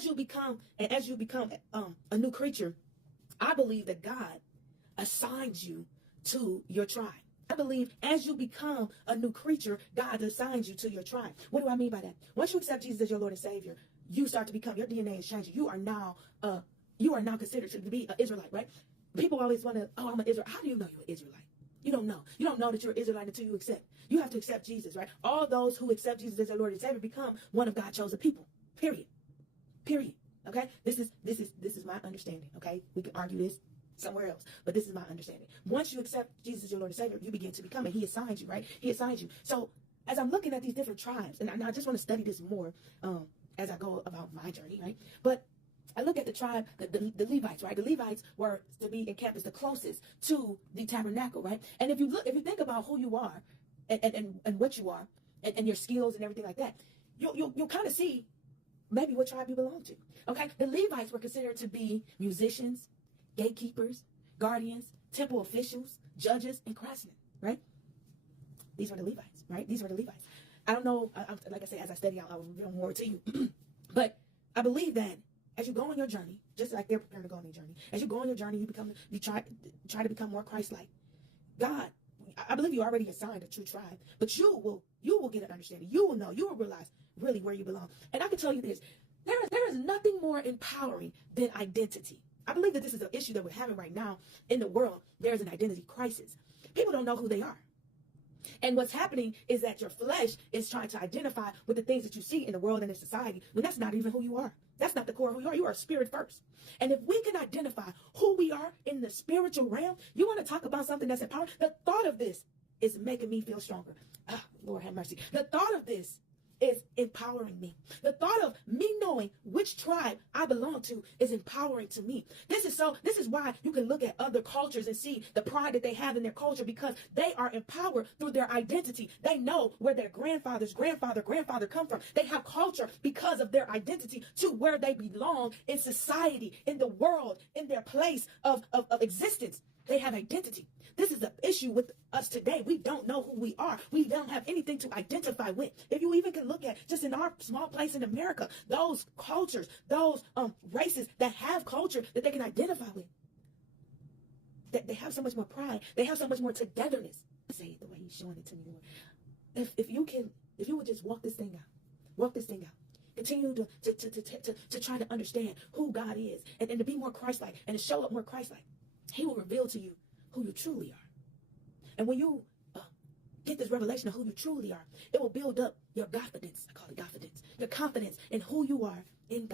as you become a new creature, I believe that God assigns you to your tribe. I believe as you become a new creature, God assigns you to your tribe. What do I mean by that? Once you accept Jesus as your Lord and Savior, you start to become, your DNA is changing. You are now considered to be an Israelite, right? People always want to, I'm an Israelite. How do you know you're an Israelite? You don't know. You don't know that you're an Israelite until you accept. You have to accept Jesus, right? All those who accept Jesus as their Lord and Savior become one of God's chosen people. Period. Okay? This is my understanding. Okay? We can argue this somewhere else, but this is my understanding. Once you accept Jesus as your Lord and Savior, you begin to become, and He assigns you, right? He assigns you. So as I'm looking at these different tribes, and I just want to study this more as I go about my journey, right? But I look at the tribe, the Levites, right? The Levites were to be encamped the closest to the tabernacle, right? And if you think about who you are and what you are and your skills and everything like that, you'll kind of see maybe what tribe you belong to. Okay? The Levites were considered to be musicians, gatekeepers, guardians, temple officials, judges, and craftsmen, right? These were the Levites, right? These were the Levites. I don't know, like I say, as I study, I'll reveal more to you. But I believe that as you go on your journey, just like they're preparing to go on their journey, as you go on your journey, you try to become more Christ-like. God, I believe you already assigned a true tribe, but you will get an understanding. You will know. You will realize really where you belong. And I can tell you this: there is nothing more empowering than identity. I believe that this is an issue that we're having right now in the world. There is an identity crisis. People don't know who they are. And what's happening is that your flesh is trying to identify with the things that you see in the world and in society, when that's not even who you are. That's not the core of who you are. You are spirit first. And if we can identify who we are in the spiritual realm, you want to talk about something that's empowering. The thought of this is making me feel stronger. Lord have mercy. The thought of this is empowering me. The thought of me knowing which tribe I belong to is empowering to me. This is why you can look at other cultures and see the pride that they have in their culture, because they are empowered through their identity. They know where their grandfather's grandfather come from. They have culture because of their identity to where they belong in society, in the world, in their place of existence. They have identity. This is the issue with us today. We don't know who we are. We don't have anything to identify with. If you even can look at just in our small place in America, those cultures, those races that have culture that they can identify with, that they have so much more pride. They have so much more togetherness. Say it the way He's showing it to me, Lord. If you would just walk this thing out. Continue to try to understand who God is and to be more Christ-like and to show up more Christ-like. He will reveal to you who you truly are. And when you get this revelation of who you truly are, it will build up your confidence. I call it confidence. Your confidence in who you are in God.